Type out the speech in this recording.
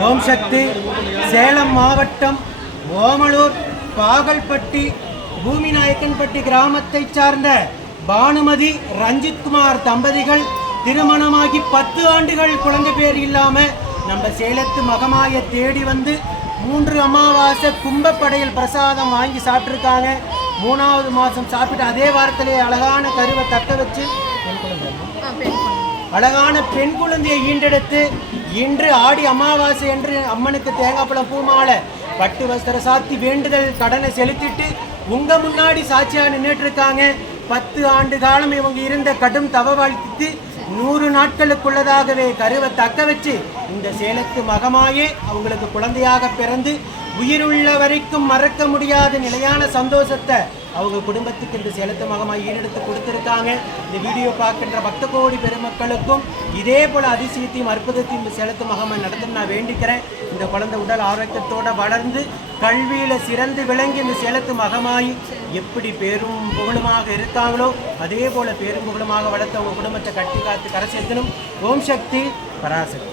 ஓம் சக்தி. சேலம் மாவட்டம் ஓமலூர் பாகல்பட்டி பூமிநாயக்கன்பட்டி கிராமத்தை சார்ந்த பானுமதி ரஞ்சித்குமார் தம்பதிகள் திருமணமாகி 10 ஆண்டுகள் குழந்தை பேர் இல்லாம நம்ம சேலத்து மகமாயை தேடி வந்து 3 அமாவாசை கும்பப்படையில் பிரசாதம் வாங்கி சாப்பிட்ருக்காங்க. 3வது மாதம் சாப்பிட்டு அதே வாரத்திலே அழகான கருவை தக்க வச்சு அழகான பெண் குழந்தையை ஈண்டெடுத்து இன்று ஆடி அமாவாசை என்று அம்மனுக்கு தேங்காய் பழம் பூமாலை பட்டு வஸ்திர சாத்தி வேண்டுதல் கடனை செலுத்திட்டு உங்க முன்னாடி சாட்சியா நின்றுட்டு இருக்காங்க. 10 ஆண்டு காலம் இவங்க இருந்த கடும் தவ வாழ்த்து 100 நாட்களுக்குள்ளதாகவே கருவை தக்க வச்சு இந்த சேலத்து மகமாயே அவங்களுக்கு குழந்தையாக பிறந்து உயிருள்ள வரைக்கும் மறக்க முடியாத நிலையான சந்தோஷத்தை அவங்க குடும்பத்துக்கு இந்த சேலத்து மகமாய் ஈடெடுத்து கொடுத்துருக்காங்க. இந்த வீடியோ பார்க்கின்ற பக்த கோடி பெருமக்களுக்கும் இதே போல் அதிசயத்தையும் அற்புதத்தையும் இந்த சேலத்து மகமாய் நடத்த நான் வேண்டிக்கிறேன். இந்த குழந்தை உடல் ஆரோக்கியத்தோடு வளர்ந்து கல்வியில் சிறந்து விளங்கி இந்த சேலத்து மகமாய் எப்படி பேரும் புகழுமாக இருக்காங்களோ அதே போல் பேரும் புகழுமாக வளர்த்து அவங்க குடும்பத்தை கட்டி காத்து கரை சேர்த்தணும். ஓம் சக்தி பராசக்தி.